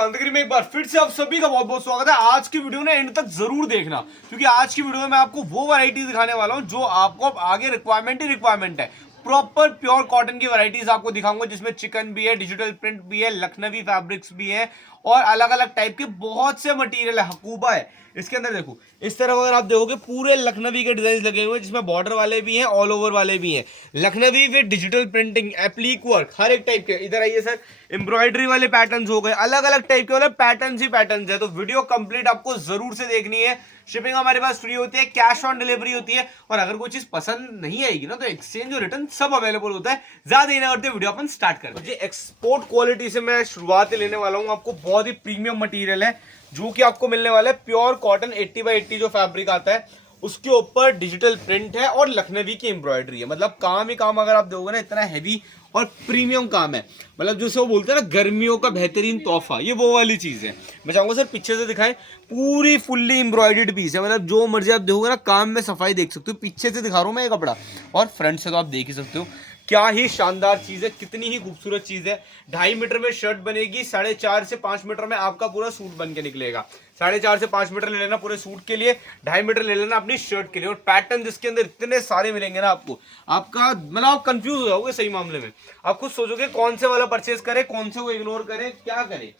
कांतागिरी में एक बार फिर से आप सभी का बहुत बहुत स्वागत है। आज की वीडियो ने एंड तक जरूर देखना, क्योंकि आज की वीडियो में मैं आपको वो वैरायटी दिखाने वाला हूं जो आपको अब आगे रिक्वायरमेंट ही रिक्वायरमेंट है। प्रॉपर प्योर कॉटन की वैरायटीज आपको दिखाऊंगा, जिसमें चिकन भी है, डिजिटल प्रिंट भी है, लखनवी फैब्रिक्स भी है और अलग अलग टाइप के बहुत से मटेरियल है। हकूबा है इसके अंदर। देखो इस तरफ अगर आप देखोगे पूरे लखनवी के डिजाइन लगे हुए हैं, जिसमें बॉर्डर वाले भी हैं, ऑल ओवर वाले भी हैं। Lucknowi with digital printing, applique work, हर एक टाइप के। इधर आइए सर, एम्ब्रॉयडरी वाले पैटर्न्स हो गए, अलग अलग टाइप के वाले पैटर्न्स ही पैटर्न्स है। तो वीडियो कंप्लीट आपको जरूर से देखनी है। शिपिंग हमारे पास फ्री होती है, कैश ऑन डिलीवरी होती है, और अगर कोई चीज पसंद नहीं आएगी ना तो एक्सचेंज और रिटर्न सब अवेलेबल होता है। ज्यादा देना करते वीडियो अपन स्टार्ट करते हैं। एक्सपोर्ट क्वालिटी से मैं शुरुआत लेने वाला हूं। आपको बहुत ही प्रीमियम मटेरियल है जो कि आपको मिलने वाला है। प्योर कॉटन 80x80 जो फैब्रिक आता है उसके ऊपर डिजिटल प्रिंट है और लखनवी की एम्ब्रॉयडरी है। मतलब काम ही काम अगर आप देखोगे ना, इतना हैवी और प्रीमियम काम है। मतलब जैसे वो बोलते हैं ना, गर्मियों का बेहतरीन तोहफा, ये वो वाली चीज है। मैं चाहूंगा सर पीछे से दिखाएं, पूरी फुल्ली एम्ब्रॉयडर्ड पीस है। मतलब जो मर्जी आप देखोगे ना, काम में सफाई देख सकते हो। पीछे से दिखा रहा हूं मैं ये कपड़ा, और फ्रंट से तो आप देख ही सकते हो। क्या ही शानदार चीज है, कितनी ही खूबसूरत चीज है। 2.5 मीटर में शर्ट बनेगी, 4.5 से 5 मीटर में आपका पूरा सूट बन के निकलेगा। 4.5 से 5 मीटर ले लेना पूरे सूट के लिए, 2.5 मीटर ले लेना अपनी शर्ट के लिए। और पैटर्न जिसके अंदर इतने सारे मिलेंगे ना आपको, आपका मतलब आप कंफ्यूज हो जाओगे सही मामले में। आप खुद सोचोगे कौन से वाला परचेज करें, कौन से को इग्नोर करें, क्या करें।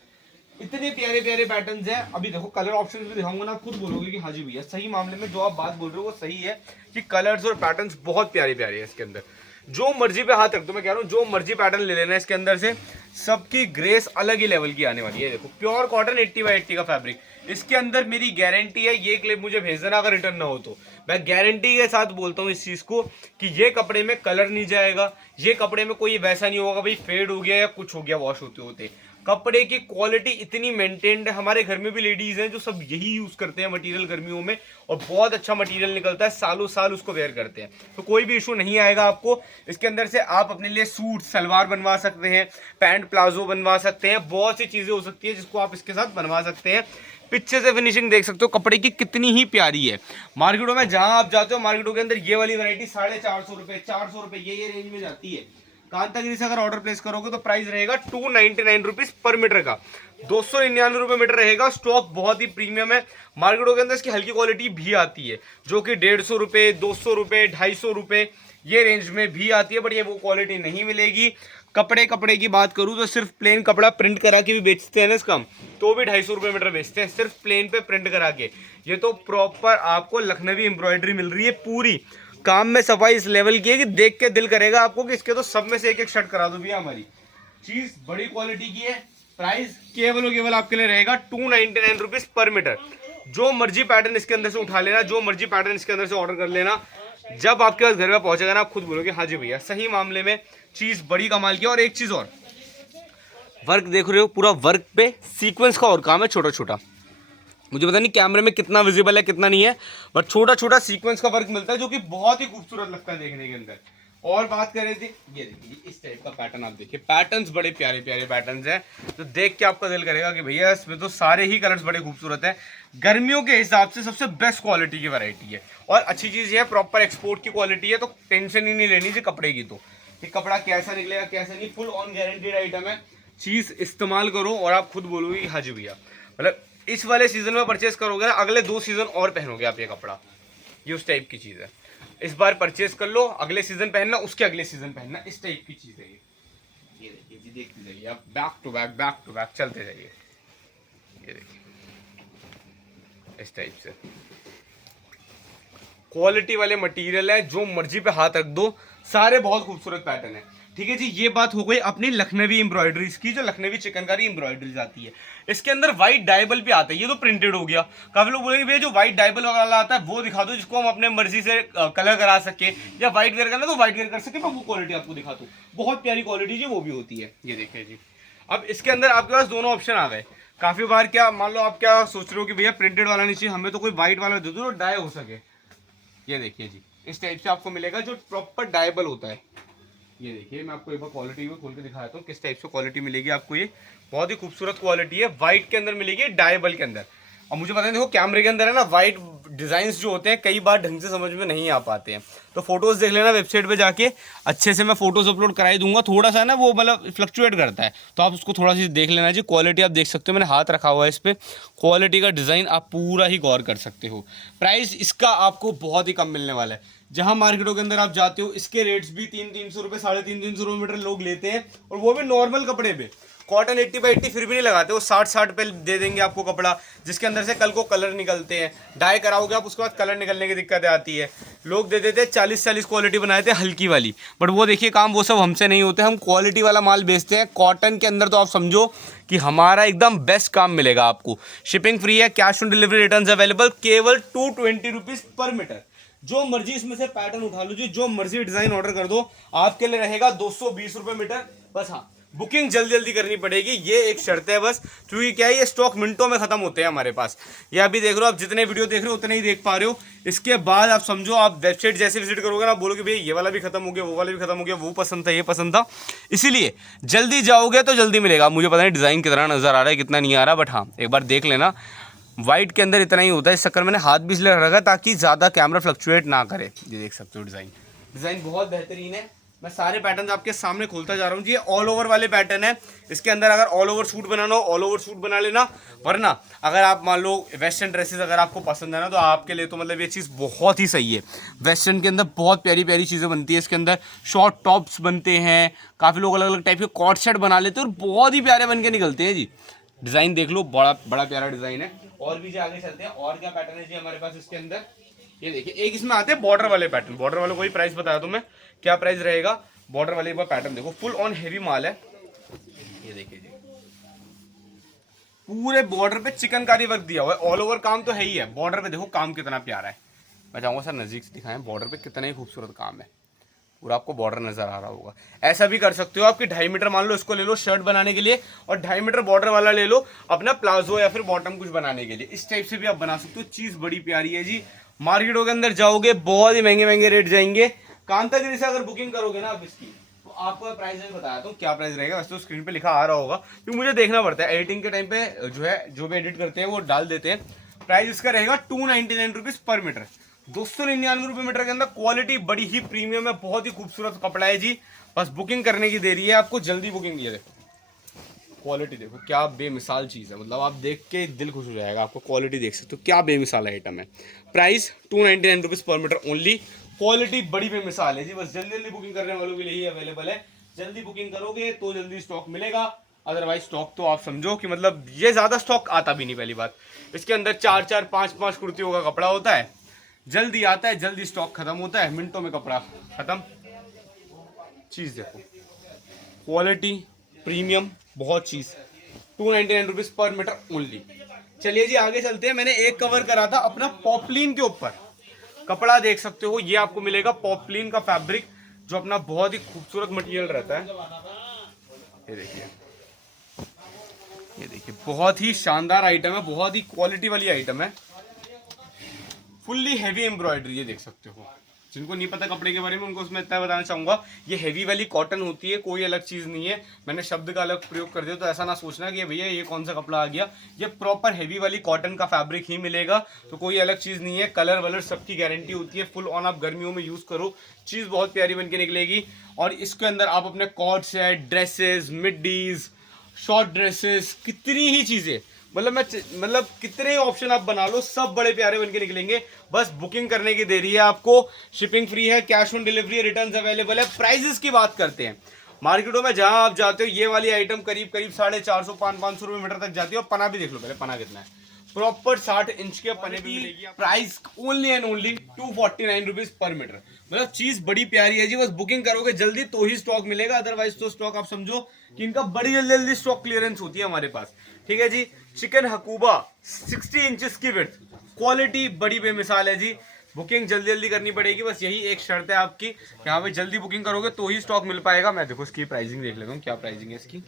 इतने प्यारे प्यारे पैटर्न्स हैं। अभी देखो कलर ऑप्शंस भी दिखाऊंगा ना, खुद बोलोगे कि हाँ जी भैया सही मामले में जो आप बात बोल रहे हो वो सही है, कि कलर्स और पैटर्न्स बहुत प्यारे प्यारे हैं इसके अंदर। जो मर्जी पे हाथ रख दो, मैं कह रहा हूँ जो मर्जी पैटर्न ले लेना इसके अंदर से, सबकी ग्रेस अलग ही लेवल की आने वाली है। देखो प्योर कॉटन 80x80 का फैब्रिक, इसके अंदर मेरी गारंटी है। ये क्लिप मुझे भेज देना अगर रिटर्न ना हो तो। मैं गारंटी के साथ बोलता हूँ इस चीज को, कि ये कपड़े में कलर नहीं जाएगा, ये कपड़े में कोई वैसा नहीं होगा भाई फेड हो गया या कुछ हो गया वॉश होते होते। कपड़े की क्वालिटी इतनी मेंटेन्ड है। हमारे घर में भी लेडीज हैं जो सब यही यूज करते हैं मटेरियल गर्मियों में, और बहुत अच्छा मटेरियल निकलता है, सालों साल उसको वेयर करते हैं। तो कोई भी इशू नहीं आएगा आपको। इसके अंदर से आप अपने लिए सूट सलवार बनवा सकते हैं, पैंट प्लाजो बनवा सकते हैं, बहुत सी चीजें हो सकती है जिसको आप इसके साथ बनवा सकते हैं। पीछे से फिनिशिंग देख सकते हो कपड़े की कितनी ही प्यारी है। मार्केटों में जहां आप जाते हो, मार्केटों के अंदर ये वाली वैरायटी 450 रुपए, 400 रुपए, ये रेंज में जाती है। कांतागिरी से अगर ऑर्डर प्लेस करोगे तो प्राइस रहेगा 299 रुपीज पर मीटर का, 299 रुपए मीटर रहेगा। स्टॉक बहुत ही प्रीमियम है। मार्केटों के अंदर इसकी हल्की क्वालिटी भी आती है, जो कि 150 रुपए, 200 रुपए, 250 रुपए, ये रेंज में भी आती है, बट ये वो क्वालिटी नहीं मिलेगी। कपड़े की बात करूं तो सिर्फ प्लेन कपड़ा प्रिंट करा के भी बेचते हैं ना इसका, तो भी 250 रुपए मीटर बेचते हैं, सिर्फ प्लेन पे प्रिंट करा के। ये तो प्रॉपर आपको लखनवी एम्ब्रॉयडरी मिल रही है, पूरी काम में सफाई इस लेवल की है कि देख के दिल करेगा आपको कि इसके तो सब में से एक एक शर्ट करा दो भैया। हमारी चीज बड़ी क्वालिटी की है। प्राइस केवल और केवल आपके लिए रहेगा 299 रुपीज पर मीटर। जो मर्जी पैटर्न इसके अंदर से उठा लेना, जो मर्जी पैटर्न इसके अंदर से ऑर्डर कर लेना। जब आपके पास घर में पहुंचेगा ना, आप खुद बोलोगे हाँ जी भैया सही मामले में चीज बड़ी कमाल की है। और एक चीज और, वर्क देख रहे हो, पूरा वर्क पे सीक्वेंस का और काम है, छोटा छोटा। मुझे पता नहीं कैमरे में कितना विजिबल है कितना नहीं है, बट छोटा छोटा सीक्वेंस का वर्क मिलता है जो कि बहुत ही खूबसूरत लगता है देखने के अंदर। और बात करें थी, ये देखिए इस टाइप का पैटर्न, आप देखिए पैटर्न्स बड़े प्यारे प्यारे पैटर्न्स हैं। तो देख के आपका दिल करेगा कि भैया इसमें तो सारे ही कलर्स बड़े खूबसूरत हैं। गर्मियों के हिसाब से सबसे बेस्ट क्वालिटी की वैरायटी है। और अच्छी चीज़ ये है, प्रॉपर एक्सपोर्ट की क्वालिटी है, तो टेंशन ही नहीं लेनी थी कपड़े की। तो ये कपड़ा कैसा निकलेगा कैसा नहीं, फुल ऑन गारंटीड आइटम है। चीज़ इस्तेमाल करो और आप खुद बोलोगे हाँ जी भैया। मतलब इस वाले सीजन में परचेस करोगे ना, अगले 2 सीजन और पहनोगे आप ये कपड़ा। ये उस टाइप की चीज़ है। इस बार परचेस कर लो, अगले सीजन पहनना, उसके अगले सीजन पहनना, इस टाइप की चीज़ है ये देखिए जी, देखते जाइए आप, बैक टू बैक चलते जाइए। ये देखिए इस टाइप से क्वालिटी वाले मटेरियल है, जो मर्जी पे हाथ रख दो, सारे बहुत खूबसूरत पैटर्न है। ठीक है जी, ये बात हो गई अपनी लखनवी एम्ब्रॉयडरीज की, जो लखनवी चिकनकारी एम्ब्रॉयडरीज आती है। इसके अंदर व्हाइट डायबल भी आता है, ये तो प्रिंटेड हो गया। काफी लोग बोलेंगे भैया जो व्हाइट डायबल वाला आता है वो दिखा दो, जिसको हम अपने मर्जी से कलर करा सके, या व्हाइट वेयर करना तो व्हाइट वेयर कर सके। मैं वो क्वालिटी आपको दिखा दूँ, बहुत प्यारी क्वालिटी जी वो भी होती है। ये देखिए जी, अब इसके अंदर आपके पास दोनों ऑप्शन आ गए। काफी बार क्या मान लो आप क्या सोच रहे हो कि भैया प्रिंटेड वाला नहीं चाहिए, हमें तो कोई व्हाइट वाला दे दो जो डाई हो सके। ये देखिए जी, इस टाइप से आपको मिलेगा जो प्रॉपर डायबल होता है। ये देखिए मैं आपको एक बार क्वालिटी भी खोल के दिखाता हूँ किस टाइप से क्वालिटी मिलेगी आपको। ये बहुत ही खूबसूरत क्वालिटी है, व्हाइट के अंदर मिलेगी, डायबल के अंदर। और मुझे पता नहीं, देखो कैमरे के अंदर है ना व्हाइट डिज़ाइंस जो होते हैं कई बार ढंग से समझ में नहीं आ पाते हैं। तो फोटोज़ देख लेना वेबसाइट पे जाके, अच्छे से मैं फोटोज़ अपलोड करा ही दूंगा। थोड़ा सा ना वो मतलब फ्लक्चुएट करता है, तो आप उसको थोड़ा सा देख लेना जी। क्वालिटी आप देख सकते हो, मैंने हाथ रखा हुआ है इस पर, क्वालिटी का डिज़ाइन आप पूरा ही गौर कर सकते हो। प्राइस इसका आपको बहुत ही कम मिलने वाला है। जहाँ मार्केटों के अंदर आप जाते हो इसके रेट्स भी 300-300 रुपये, 350 रुपये मीटर लोग लेते हैं, और वो भी नॉर्मल कपड़े पे। कॉटन 80/80 फिर भी नहीं लगाते, वो 60 पे दे देंगे आपको कपड़ा, जिसके अंदर से कल को कलर निकलते हैं। डाई कराओगे आप, उसके बाद कलर निकलने की दिक्कतें आती है। लोग दे देते हैं 40 क्वालिटी बनाए थे हल्की वाली, बट वो देखिए काम वो सब हमसे नहीं होते। हम क्वालिटी वाला माल बेचते हैं कॉटन के अंदर, तो आप समझो कि हमारा एकदम बेस्ट काम मिलेगा आपको। शिपिंग फ्री है, cash on delivery, return available, केवल 220 रुपीज़ पर मीटर। जो मर्जी इसमें से पैटर्न उठा लो जी, जो मर्जी डिजाइन ऑर्डर कर दो, आपके लिए रहेगा 220 रुपये मीटर। बस हाँ, बुकिंग जल्दी जल्दी करनी पड़ेगी, ये एक शर्त है बस, क्योंकि क्या है ये स्टॉक मिनटों में खत्म होते हैं हमारे पास। ये अभी देख रहे हो आप, जितने वीडियो देख रहे हो उतने ही देख पा रहे हो। इसके बाद आप समझो, आप वेबसाइट जैसे विजिट करोगे ना, बोलोगे भैया ये वाला भी खत्म हो गया, वो वाला भी खत्म हो गया, वो पसंद था, ये पसंद था। इसीलिए जल्दी जाओगे तो जल्दी मिलेगा। मुझे पता नहीं डिज़ाइन कितना नज़र आ रहा है, कितना नहीं आ रहा, बट हाँ एक बार देख लेना। वाइट के अंदर इतना ही होता है, इस चक्कर मैंने हाथ भी इसलिए रखा ताकि ज़्यादा कैमरा फ्लक्चुएट ना करे। ये देख सकते हो डिज़ाइन बहुत बेहतरीन है। मैं सारे पैटर्न आपके सामने खोलता जा रहा हूँ जी। ये ऑल ओवर वाले पैटर्न है, इसके अंदर अगर ऑल ओवर सूट बनाना हो ऑल ओवर सूट बना लेना, वरना अगर आप मान लो वेस्टर्न ड्रेसेस अगर आपको पसंद है ना, तो आपके लिए तो मतलब ये चीज़ बहुत ही सही है। वेस्टर्न के अंदर बहुत प्यारी प्यारी चीज़ें बनती है, इसके अंदर शॉर्ट टॉप्स बनते हैं, काफ़ी लोग अलग अलग टाइप के कॉट शर्ट बना लेते हैं और बहुत ही प्यारे बन के निकलते हैं जी। डिज़ाइन देख लो, बड़ा बड़ा प्यारा डिज़ाइन है। और भी जो आगे चलते हैं, और क्या पैटर्न है जी हमारे पास इसके अंदर, ये देखिए। एक इसमें आते हैं बॉर्डर वाले पैटर्न, बॉर्डर वाले को ही प्राइस बताया तुम्हें क्या प्राइस रहेगा। बॉर्डर वाले एक बार पैटर्न देखो, फुल ऑन हेवी माल है। ये देखिए जी, पूरे बॉर्डर पे चिकनकारी वर्क दिया हुआ है, ऑल ओवर काम तो है ही है। बॉर्डर पे देखो काम कितना प्यारा है, मैं चाहूंगा सर नजदीक से दिखाएं। बॉर्डर पे कितना ही खूबसूरत काम है, पूरा आपको बॉर्डर नजर आ रहा होगा। ऐसा भी कर सकते हो आपकी 2.5 मीटर मान लो इसको ले लो शर्ट बनाने के लिए, और 2.5 मीटर बॉर्डर वाला ले लो अपना प्लाजो या फिर बॉटम कुछ बनाने के लिए। इस टाइप से भी आप बना सकते हो, चीज बड़ी प्यारी है जी। मार्केटों के अंदर जाओगे बहुत ही महंगे महंगे रेट जाएंगे। कांतागिरी से अगर बुकिंग करोगे ना आप इसकी, तो आपको प्राइस में बताया तो क्या प्राइस रहेगा। वैसे तो स्क्रीन पे लिखा आ रहा होगा, क्योंकि मुझे देखना पड़ता है एडिटिंग के टाइम पे, जो है जो भी एडिट करते हैं वो डाल देते हैं। प्राइस इसका रहेगा 299 रुपीज पर मीटर, 299 रुपये मीटर के अंदर। क्वालिटी बड़ी ही प्रीमियम है, बहुत ही खूबसूरत कपड़ा है जी। बस बुकिंग करने की देरी है आपको, जल्दी बुकिंग दिया। देखो क्वालिटी देखो, क्या बेमिसाल चीज़ है, मतलब आप देख के दिल खुश हो जाएगा। आपको क्वालिटी देख सकते हो, क्या बेमिसाल आइटम है। प्राइस 299 रुपीज़ पर मीटर ओनली। क्वालिटी बड़ी बेमिसाल है जी। बस जल्दी जल्दी बुकिंग करने वालों के लिए ही अवेलेबल है। जल्दी बुकिंग करोगे तो जल्दी स्टॉक मिलेगा, अदरवाइज स्टॉक तो आप समझो कि मतलब ये ज़्यादा स्टॉक आता भी नहीं। पहली बात, इसके अंदर 4-4 5-5 कुर्तियों का कपड़ा होता है, जल्दी आता है, जल्दी स्टॉक खत्म होता है, मिनटों में कपड़ा खत्म। चीज़ देखो, क्वालिटी प्रीमियम बहुत चीज़। 299 रुपीज़ पर मीटर ओनली। चलिए जी आगे चलते हैं। मैंने एक कवर करा था अपना पॉपलिन के ऊपर, कपड़ा देख सकते हो, ये आपको मिलेगा पॉपलिन का फैब्रिक, जो अपना बहुत ही खूबसूरत मटेरियल रहता है। ये देखिए, ये देखिए, बहुत ही शानदार आइटम है, बहुत ही क्वालिटी वाली आइटम है, फुल्ली हैवी एम्ब्रॉयडरी। ये देख सकते हो, जिनको नहीं पता कपड़े के बारे में उनको उसमें इतना बताना चाहूंगा, ये हैवी वाली कॉटन होती है, कोई अलग चीज़ नहीं है। मैंने शब्द का अलग प्रयोग कर दिया तो ऐसा ना सोचना कि भैया ये कौन सा कपड़ा आ गया। ये प्रॉपर हैवी वाली कॉटन का फैब्रिक ही मिलेगा, तो कोई अलग चीज़ नहीं है। कलर वलर सबकी गारंटी होती है। फुल ऑन आप गर्मियों में यूज़ करो, चीज़ बहुत प्यारी बन के निकलेगी। और इसके अंदर आप अपने coord set, dresses, midis, short dresses, कितनी ही चीज़ें, मतलब कितने ऑप्शन आप बना लो, सब बड़े प्यारे बन के निकलेंगे। बस बुकिंग करने की देरी है आपको। शिपिंग फ्री है, cash on delivery, returns available है। प्राइजेस की बात करते हैं, मार्केटों में जहां आप जाते हो ये वाली आइटम करीब करीब 450-500 रुपये मीटर तक जाती है। और पना भी देख लो पहले, पना कितना है, प्रॉपर 60 इंच के पने भी मिलेगी। Price only and only 249 rupees per metre. मतलब चीज बड़ी प्यारी है जी। बस बुकिंग करोगे जल्दी तो ही स्टॉक मिलेगा, अदरवाइज तो स्टॉक आप समझो कि इनका बड़ी जल्दी जल्दी स्टॉक क्लियरेंस होती है हमारे पास। ठीक है जी। चिकन हकूबा 60 इंचेस की विड्थ, क्वालिटी बड़ी बेमिसाल है जी। बुकिंग जल्दी जल्दी करनी पड़ेगी, बस यही एक शर्त है आपकी, यहाँ पे जल्दी बुकिंग करोगे तो ही स्टॉक मिल पाएगा। मैं देखो इसकी प्राइसिंग देख लेता हूँ, क्या प्राइसिंग है इसकी।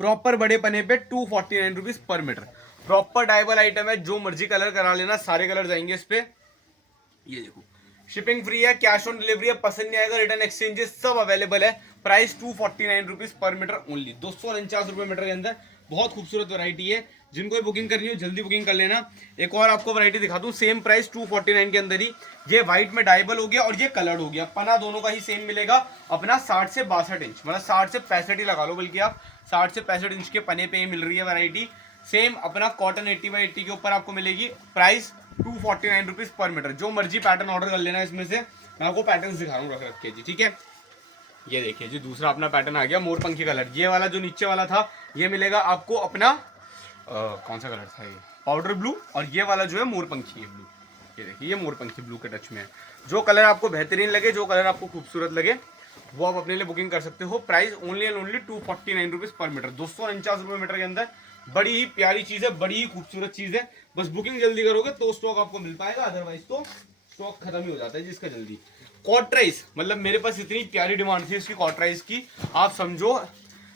प्रॉपर बड़े पने पे 249 rupees per metre. Proper डाइबल item है, जो मर्जी कलर करा लेना, सारे कलर जाएंगे इस पे। ये देखो, शिपिंग फ्री है, कैश ऑन डिलीवरी है, पसंद नहीं आएगा रिटर्न एक्सचेंजेस सब अवेलेबल है। Price 249 rupees per metre only, 249 रुपये मीटर के अंदर। बहुत खूबसूरत वैरायटी है, जिनको ये बुकिंग करनी हो जल्दी बुकिंग कर लेना। एक और आपको वैरायटी दिखा दूं, सेम प्राइस 249 के अंदर ही। ये व्हाइट में डाइबल हो गया और ये कलर्ड हो गया, पना दोनों का ही सेम मिलेगा अपना 60 से 62 इंच, मतलब 60 से 65 ही लगा लो, बल्कि आप 60 से 65 इंच के पने पे ही मिल रही है वैरायटी। सेम अपना कॉटन 80x80 के ऊपर आपको मिलेगी। Price 249 rupees per metre. जो मर्जी पैटर्न ऑर्डर कर लेना इसमें से, मैं आपको पैटर्न दिखाऊंगा रख के जी, ठीक है। ये देखिए जी, दूसरा अपना पैटर्न आ गया मोरपंखी कलर। ये वाला जो नीचे वाला था ये मिलेगा आपको अपना कौन सा कलर था, ये पाउडर ब्लू, और ये वाला जो है मोरपंखी ब्लू। ये देखिए, ये मोरपंखी ब्लू के टच में है। जो कलर आपको बेहतरीन लगे, जो कलर आपको खूबसूरत लगे, वो आप अपने लिए बुकिंग कर सकते हो। Price only and only 249 rupees per metre, 249 रुपये मीटर के अंदर। बड़ी ही प्यारी चीज है, बड़ी ही खूबसूरत चीज है। बस बुकिंग जल्दी करोगे तो स्टॉक आपको मिल पाएगा, अदरवाइज तो स्टॉक खत्म ही हो जाता है जिसका जल्दी। कॉटराइज, मतलब मेरे पास इतनी प्यारी डिमांड थी इसकी कॉटराइज की, आप समझो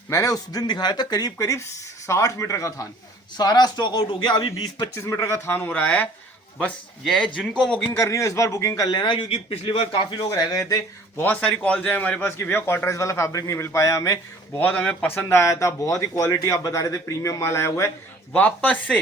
मैंने उस दिन दिखाया था करीब करीब 60 मीटर का थान, सारा स्टॉक आउट हो गया। अभी 20-25 मीटर का थान हो रहा है। बस ये जिनको बुकिंग करनी हो इस बार बुकिंग कर लेना, क्योंकि पिछली बार काफी लोग रह गए थे। बहुत सारी कॉल्स है हमारे पास कि भैया कॉटराइज वाला फैब्रिक नहीं मिल पाया हमें, बहुत हमें पसंद आया था, बहुत ही क्वालिटी आप बता रहे थे, प्रीमियम माल आया हुआ है। वापस से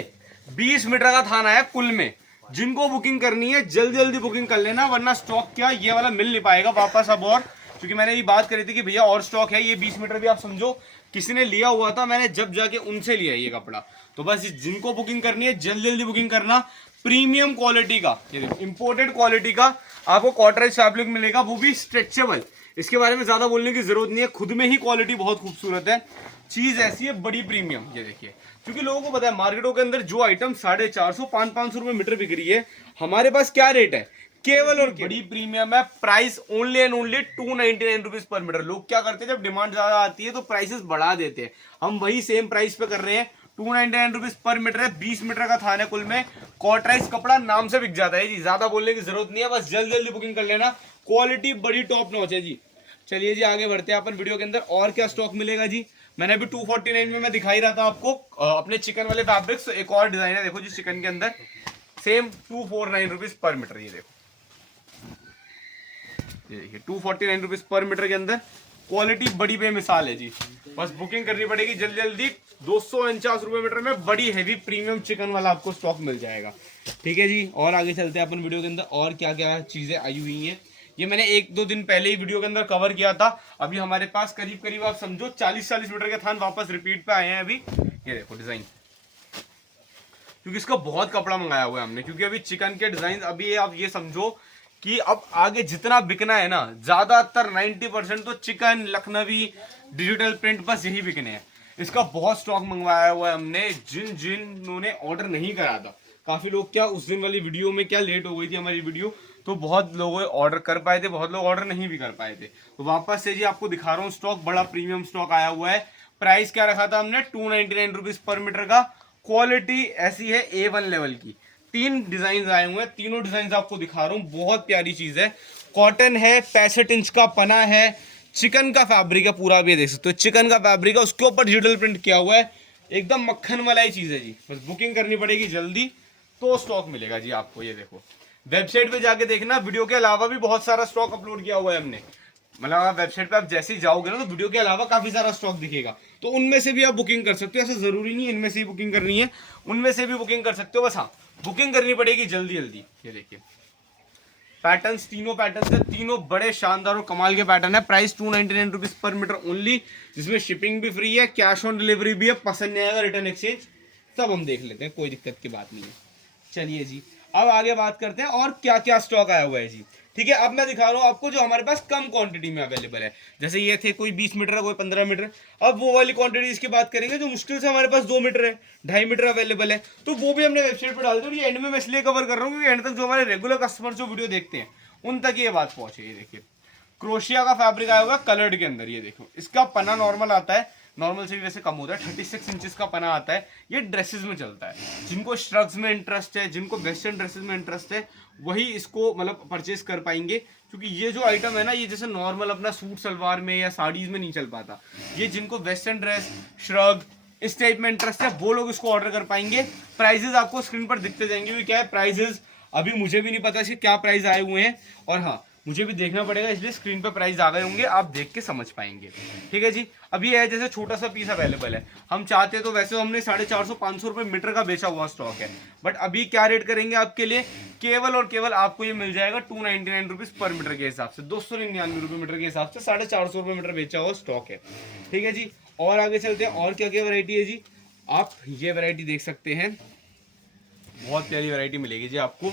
20 मीटर का थान आया कुल में। जिनको बुकिंग करनी है जल्दी जल्दी बुकिंग कर लेना, वरना स्टॉक क्या ये वाला मिल नहीं पाएगा वापस अब। और क्योंकि मैंने ये बात करी थी कि भैया और स्टॉक है, ये 20 मीटर भी आप समझो किसी ने लिया हुआ था, मैंने जब जाके उनसे लिया ये कपड़ा। तो बस जिनको बुकिंग करनी है जल्दी जल्दी बुकिंग करना। प्रीमियम क्वालिटी का, ये देखो इंपोर्टेड क्वालिटी का आपको कॉटराइज फैब्रिक मिलेगा, वो भी स्ट्रेचेबल। इसके बारे में ज्यादा बोलने की जरूरत नहीं है, खुद में ही क्वालिटी बहुत खूबसूरत है, चीज ऐसी है बड़ी प्रीमियम। ये देखिए, क्योंकि लोगों को पता है मार्केटों के अंदर जो आइटम 450-500 रुपए मीटर बिक रही है, हमारे पास क्या रेट है, केवल और बड़ी प्रीमियम है। Price only and only 299 rupees per metre. लोग क्या करते हैं, जब डिमांड ज्यादा आती है तो प्राइसेस बढ़ा देते हैं, हम वही सेम प्राइस पे कर रहे हैं। 299 रुपीज पर मीटर है, 20 मीटर का थान है कुल में। कॉटराइज कपड़ा नाम से बिक जाता है जी, ज्यादा बोलने की जरूरत नहीं है, बस जल्दी जल्दी बुकिंग कर लेना। क्वालिटी बड़ी टॉप नॉच है जी। चलिए जी आगे बढ़ते हैं अपन वीडियो के अंदर। और क्या स्टॉक मिलेगा जी, मैंने अभी 249 में मैं दिखा ही रहा था आपको अपने चिकन वाले फैब्रिक्स। एक और डिजाइन है देखो जी चिकन के अंदर, सेम 249 रुपीज पर मीटर। ये देखो, ये देखिए 249 रुपीज पर मीटर के अंदर, क्वालिटी बड़ी बेमिसाल है जी। बस बुकिंग करनी पड़ेगी जल्दी जल्दी। 249 रुपए मीटर में बड़ी हैवी प्रीमियम चिकन वाला आपको स्टॉक मिल जाएगा, ठीक है जी। और आगे चलते हैं अपन वीडियो के अंदर, और क्या क्या चीजें आई हुई हैं। ये मैंने 1-2 दिन पहले ही वीडियो के अंदर कवर किया था। अभी हमारे पास करीब करीब आप समझो 40-40 मीटर के थान वापस रिपीट पे आए हैं अभी। ये देखो डिजाइन, क्योंकि इसका बहुत कपड़ा मंगाया हुआ है हमने, क्योंकि अभी चिकन के डिजाइन अभी आप ये समझो कि अब आगे जितना बिकना है ना, ज्यादातर 90% तो चिकन, लखनवी, डिजिटल प्रिंट, बस यही बिकने हैं। इसका बहुत स्टॉक मंगवाया हुआ है हमने। जिन्होंने ऑर्डर नहीं करा था, काफी लोग क्या उस दिन वाली वीडियो में क्या लेट हो गई थी हमारी वीडियो, तो बहुत लोग ऑर्डर कर पाए थे, बहुत लोग ऑर्डर नहीं भी कर पाए थे। तो वापस से जी आपको दिखा रहा हूँ स्टॉक, बड़ा प्रीमियम स्टॉक आया हुआ है। प्राइस क्या रखा था हमने, 299 रुपीज पर मीटर का। क्वालिटी ऐसी है A1 लेवल की। 3 डिजाइन आए हुए हैं, तीनों डिजाइन आपको दिखा रहा हूँ, बहुत प्यारी चीज है। कॉटन है, 65 इंच का पना है, चिकन का फैब्रिक है पूरा, भी देख सकते हो चिकन का फैब्रिक है, उसके ऊपर डिजिटल प्रिंट किया हुआ है। एकदम मक्खन मलाई चीज है जी। बस बुकिंग करनी पड़ेगी जल्दी तो स्टॉक मिलेगा जी आपको। ये देखो, वेबसाइट पे जाके देखना, वीडियो के अलावा भी बहुत सारा स्टॉक अपलोड किया हुआ है हमने। मतलब वेबसाइट पे आप जैसे ही जाओगे ना, तो वीडियो के अलावा काफी सारा स्टॉक दिखेगा, तो उनमें से भी आप बुकिंग कर सकते हो। ऐसा जरूरी नहीं इनमें से ही बुकिंग करनी है, उनमें से भी बुकिंग कर सकते हो। बस हाँ, बुकिंग करनी पड़ेगी जल्दी जल्दी। ये देखिए पैटर्न्स, तीनों पैटर्न्स है, तीनों बड़े शानदार और कमाल के पैटर्न है। Price 299 rupees per metre only, जिसमें शिपिंग भी फ्री है, कैश ऑन डिलीवरी भी है। पसंद नहीं आएगा रिटर्न एक्सचेंज सब हम देख लेते हैं, कोई दिक्कत की बात नहीं है। चलिए जी अब आगे बात करते हैं और क्या क्या स्टॉक आया हुआ है जी, ठीक है। अब मैं दिखा रहा हूँ आपको जो हमारे पास कम क्वांटिटी में अवेलेबल है। जैसे ये थे कोई 20 मीटर है, कोई 15 मीटर। अब वो वाली क्वांटिटी इसकी बात करेंगे जो मुश्किल से हमारे पास 2 मीटर है, 2.5 मीटर अवेलेबल है, तो वो भी हमने वेबसाइट पर डाल दी। और ये एंड में मैं इसलिए कवर कर रहा हूँ क्योंकि एंड तक जो हमारे रेगुलर कस्टमर जो वीडियो देखते हैं उन तक ये बात पहुंचे। ये देखिए क्रोशिया का फैब्रिक आया हुआ कलर्ड के अंदर। ये देखो इसका पन्ना नॉर्मल आता है, नॉर्मल से भी वैसे कम होता है, 36 इंचेस का पना आता है। ये ड्रेसेस में चलता है, जिनको श्रग्स में इंटरेस्ट है, जिनको वेस्टर्न ड्रेसेस में इंटरेस्ट है, वही इसको मतलब परचेज कर पाएंगे। क्योंकि ये जो आइटम है ना, ये जैसे नॉर्मल अपना सूट सलवार में या साड़ीज में नहीं चल पाता। ये जिनको वेस्टर्न ड्रेस, श्रग, इस टाइप में इंटरेस्ट है, वो लोग इसको ऑर्डर कर पाएंगे। प्राइजेस आपको स्क्रीन पर दिखते जाएंगे। क्या है प्राइजेस, अभी मुझे भी नहीं पता इसके क्या प्राइस आए हुए हैं। और हाँ, मुझे भी देखना पड़ेगा, इसलिए स्क्रीन पर प्राइस आ गए होंगे, आप देख के समझ पाएंगे। ठीक है जी। अब ये है जैसे छोटा सा पीस अवेलेबल है, हम चाहते तो वैसे हमने 450-500 रुपये मीटर का बेचा हुआ स्टॉक है, बट अभी क्या रेट करेंगे आपके लिए, केवल और केवल आपको ये मिल जाएगा 299 रुपीज़ पर मीटर के हिसाब से, 299 रुपये मीटर के हिसाब से 450 रुपये मीटर बेचा हुआ स्टॉक है। ठीक है जी। और आगे चलते हैं, और क्या क्या वैरायटी है जी। आप ये वैरायटी देख सकते हैं, बहुत प्यारी वैरायटी मिलेगी जी आपको,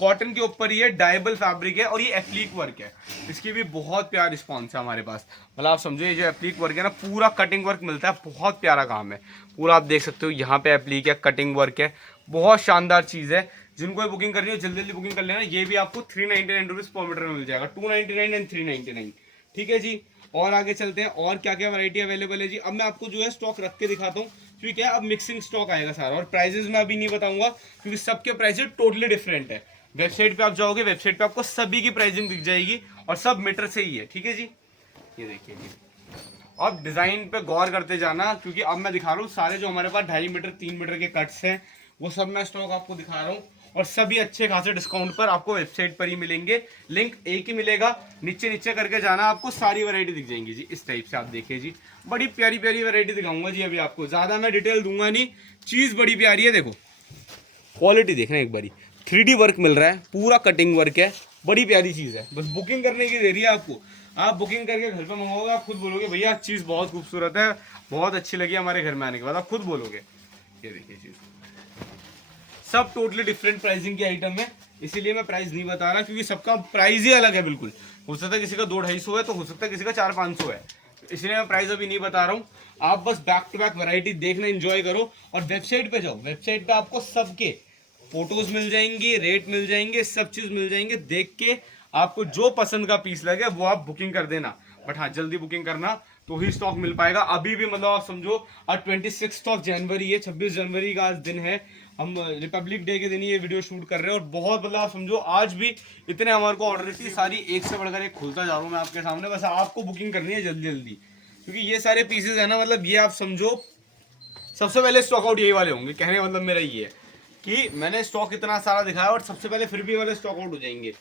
कॉटन के ऊपर ये डायबल फैब्रिक है और ये एप्लीक वर्क है, इसकी भी बहुत प्यारा रिस्पॉन्स है हमारे पास। मतलब आप समझो ये जो एप्लीक वर्क है ना, पूरा कटिंग वर्क मिलता है, बहुत प्यारा काम है पूरा। आप देख सकते हो यहाँ पे एप्लीक है, कटिंग वर्क है, बहुत शानदार चीज़ है। जिनको ये बुकिंग करनी हो जल्दी जल्दी बुकिंग कर लेना। ये भी आपको 399 रुपीज़ पर मीटर में मिल जाएगा, 299 एंड 399। ठीक है जी। और आगे चलते हैं, और क्या क्या वैरायटी अवेलेबल है जी। अब मैं आपको जो है स्टॉक रख के दिखाता हूँ, क्योंकि क्या अब मिक्सिंग स्टॉक आएगा सारा, और प्राइजेस मैं अभी नहीं बताऊंगा क्योंकि सबके प्राइसेस टोटली डिफरेंट है। वेबसाइट पे आप जाओगे, वेबसाइट पे आपको सभी की प्राइसिंग दिख जाएगी, और सब मीटर से ही है। ठीक है जी। ये देखिए जी, अब डिजाइन पे गौर करते जाना, क्योंकि अब मैं दिखा रहा हूँ सारे जो हमारे पास 2.5 मीटर 3 मीटर के कट्स हैं, वो सब मैं स्टॉक आपको दिखा रहा हूँ, और सभी अच्छे खासे डिस्काउंट पर आपको वेबसाइट पर ही मिलेंगे। लिंक एक ही मिलेगा, नीचे नीचे करके जाना, आपको सारी वैरायटी दिख जाएंगी जी। इस टाइप से आप देखिए जी, बड़ी प्यारी प्यारी वैरायटी दिखाऊंगा जी अभी आपको, ज्यादा मैं डिटेल दूंगा नहीं, चीज बड़ी प्यारी है। देखो क्वालिटी देखना एक बारी, 3D वर्क मिल रहा है, पूरा कटिंग वर्क है, बड़ी प्यारी चीज़ है। बस बुकिंग करने की देरी है आपको, आप बुकिंग करके घर पे मंगवाओगे, आप खुद बोलोगे भैया चीज़ बहुत खूबसूरत है, बहुत अच्छी लगी हमारे घर में आने के बाद, आप खुद बोलोगे। ये देखिए चीज़, सब टोटली डिफरेंट प्राइसिंग की आइटम है, इसीलिए मैं प्राइस नहीं बता रहा, क्योंकि सबका प्राइस ही अलग है बिल्कुल। हो सकता है किसी का 200-250 है, तो हो सकता है किसी का 400-500 है, इसलिए मैं प्राइस अभी नहीं बता रहा हूँ। आप बस बैक टू बैक वैरायटी देखना, एंजॉय करो, और वेबसाइट पे जाओ, वेबसाइट पे आपको सबके फोटोज मिल जाएंगी, रेट मिल जाएंगे, सब चीज मिल जाएंगे। देख के आपको जो पसंद का पीस लगे वो आप बुकिंग कर देना, बट हाँ जल्दी बुकिंग करना, तो ही स्टॉक मिल पाएगा। अभी भी मतलब आप समझो आज 26 ऑफ जनवरी है, 26 जनवरी का आज दिन है, हम रिपब्लिक डे के दिन ये वीडियो शूट कर रहे हैं, और बहुत मतलब आप समझो आज भी इतने हमारे को ऑर्डर थी, सारी एक से बढ़कर एक खुलता जा रहा हूँ मैं आपके सामने। बस आपको बुकिंग करनी है जल्दी जल्दी, क्योंकि ये सारे पीसेज है ना, मतलब ये आप समझो सबसे पहले स्टॉक आउट यही वाले होंगे। कहने का मतलब मेरा ये है कि मैंने स्टॉक इतना सारा दिखाया और सबसे पहले फिर भी वाले स्टॉक आउट हो जाएंगे,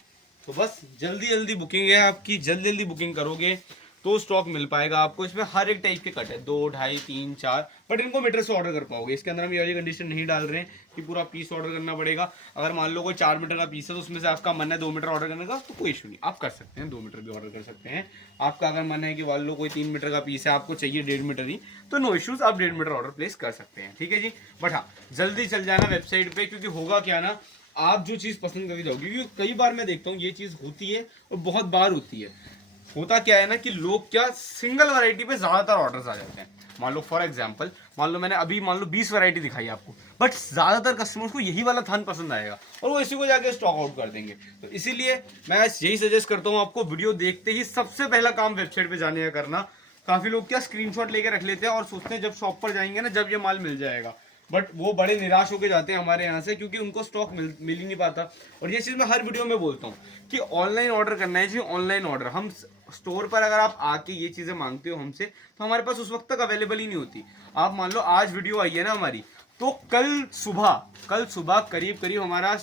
तो बस जल्दी जल्दी बुकिंग है आपकी, जल्दी जल्दी बुकिंग करोगे तो स्टॉक मिल पाएगा आपको। इसमें हर एक टाइप के कट है, 2, 2.5, 3, 4, बट इनको मीटर से ऑर्डर कर पाओगे। इसके अंदर हम ये वाली कंडीशन नहीं डाल रहे हैं कि पूरा पीस ऑर्डर करना पड़ेगा। अगर मान लो कोई 4 मीटर का पीस है, तो उसमें से आपका मन है 2 मीटर ऑर्डर करने का, तो कोई इशू नहीं, आप कर सकते हैं, 2 मीटर भी ऑर्डर कर सकते हैं। आपका अगर मन है कि मान लो कोई 3 मीटर का पीस है, आपको चाहिए 1.5 मीटर ही, तो नो इश्यूज, आप 1.5 मीटर ऑर्डर प्लेस कर सकते हैं। ठीक है जी। बट हाँ जल्दी चल जाना वेबसाइट पे, क्योंकि होगा क्या ना, आप जो चीज़ पसंद करके जाओगे, क्योंकि कई बार मैं देखता हूँ ये चीज़ होती है और बहुत बार होती है। होता क्या है ना कि लोग क्या सिंगल वैरायटी पे ज़्यादातर ऑर्डर्स आ जाते हैं। मान लो फॉर एग्जांपल, मान लो मैंने अभी मान लो 20 वैरायटी दिखाई आपको, बट ज़्यादातर कस्टमर्स को यही वाला थान पसंद आएगा और वो इसी को जाके स्टॉक आउट कर देंगे। तो इसीलिए मैं यही सजेस्ट करता हूँ आपको, वीडियो देखते ही सबसे पहला काम वेबसाइट पर जाने का करना। काफ़ी लोग क्या स्क्रीनशॉट लेके रख लेते हैं और सोचते हैं जब शॉप पर जाएंगे ना, जब ये माल मिल जाएगा, बट वो बड़े निराश होकर जाते हैं हमारे यहाँ से, क्योंकि उनको स्टॉक मिल ही नहीं पाता। और ये चीज़ मैं हर वीडियो में बोलता हूँ कि ऑनलाइन ऑर्डर करना है जी, ऑनलाइन ऑर्डर। हम स्टोर पर अगर आप आके ये चीज़ें मांगते हो हमसे, तो हमारे पास उस वक्त तक अवेलेबल ही नहीं होती। आप मान लो आज वीडियो आई है ना हमारी, तो कल सुबह करीब करीब हमारा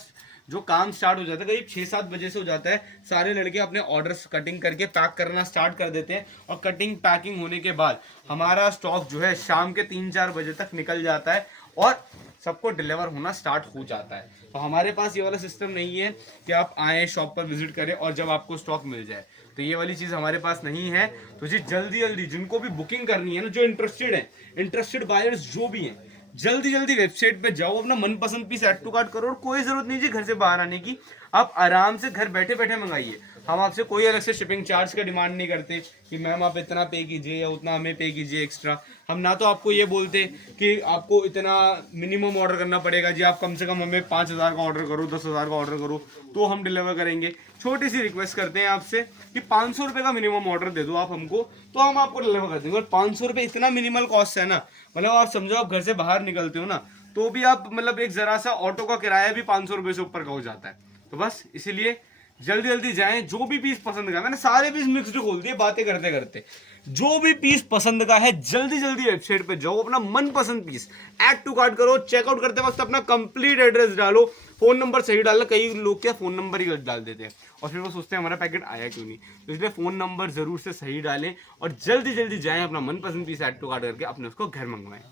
जो काम स्टार्ट हो जाता है, करीब 6-7 बजे से हो जाता है। सारे लड़के अपने ऑर्डर्स कटिंग करके पैक करना स्टार्ट कर देते हैं, और कटिंग पैकिंग होने के बाद हमारा स्टॉक जो है शाम के 3-4 बजे तक निकल जाता है और सबको डिलीवर होना स्टार्ट हो जाता है। तो हमारे पास ये वाला सिस्टम नहीं है कि आप आए शॉप पर विजिट करें और जब आपको स्टॉक मिल जाए, तो ये वाली चीज़ हमारे पास नहीं है। तो जी जल्दी जल्दी जिनको भी बुकिंग करनी है ना, जो इंटरेस्टेड है, इंटरेस्टेड बायर्स जो भी हैं, जल्दी जल्दी वेबसाइट पे जाओ, अपना मनपसंद पीस ऐड टू कार्ट करो, और कोई जरूरत नहीं जी घर से बाहर आने की, आप आराम से घर बैठे बैठे मंगाइए। हम आपसे कोई अलग से शिपिंग चार्ज का डिमांड नहीं करते कि मैम आप इतना पे कीजिए या उतना हमें पे कीजिए एक्स्ट्रा। हम ना तो आपको ये बोलते कि आपको इतना मिनिमम ऑर्डर करना पड़ेगा जी, आप कम से कम हमें 5,000 का ऑर्डर करो, 10,000 का ऑर्डर करो तो हम डिलीवर करेंगे। छोटी सी रिक्वेस्ट करते हैं आपसे कि 500 रुपये का मिनिमम ऑर्डर दे दो आप हमको, तो हम आपको डिलीवर कर देंगे। और 500 रुपये इतना मिनिमल कॉस्ट है ना, मतलब आप समझो आप घर से बाहर निकलते हो ना, तो भी आप मतलब एक जरा सा ऑटो का किराया भी 500 रुपये से ऊपर का हो जाता है। तो बस इसीलिए जल्दी जल्दी जाएं, जो भी पीस पसंद का, मैंने सारे पीस मिक्स्ड खोल दिए बातें करते करते, जो भी पीस पसंद का है जल्दी जल्दी वेबसाइट पे जाओ, अपना मनपसंद पीस ऐड टू कार्ट करो। चेकआउट करते वक्त अपना कंप्लीट एड्रेस डालो, फोन नंबर सही डालना, कई लोग क्या फोन नंबर ही गलत डाल देते हैं और फिर वो सोचते हैं हमारा पैकेट आया क्यों नहीं, तो इसलिए फोन नंबर जरूर से सही डालें और जल्दी जल्दी जाएं, अपना मनपसंद पीस ऐड टू कार्ट करके अपने उसको घर मंगवाएं।